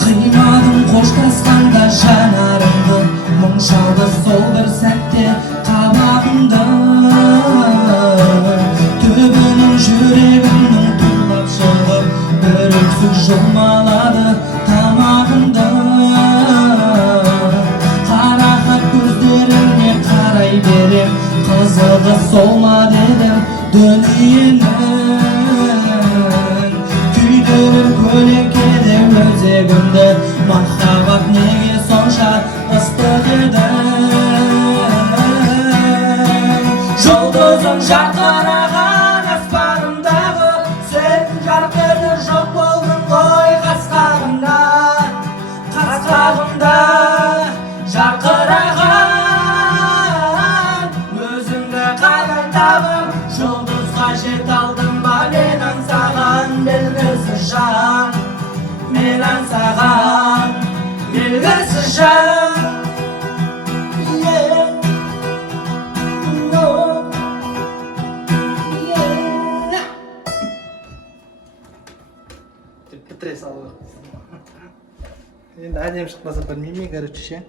Kıymadım koştasqanda janarımdı, мұң шалды сол бір сәтте қабағымда. Түбінің жүрегімнің тулап шығып, бір өксік жұлмалады тамағымда. Қарақат көздеріңе қарай берем, қызығы сол ма дедім дүниенің. Күйдіріп көлеңкеде өзегімді, махаббат неге сонша ыстық еді. Жұлдызым жарқыраған аспанымдағы, сен жарық берді, жоқ болдың ғой қас-қағымда. Қас-қағымда жарқыраған өзіңді қалай табым, жұлдызға жете алдым ба мен аңсаған белгісіз жан, мен аңсаған белгісіз жан. Бітіре салу. Енді әдемі шықпаса білмеймін, короче ше.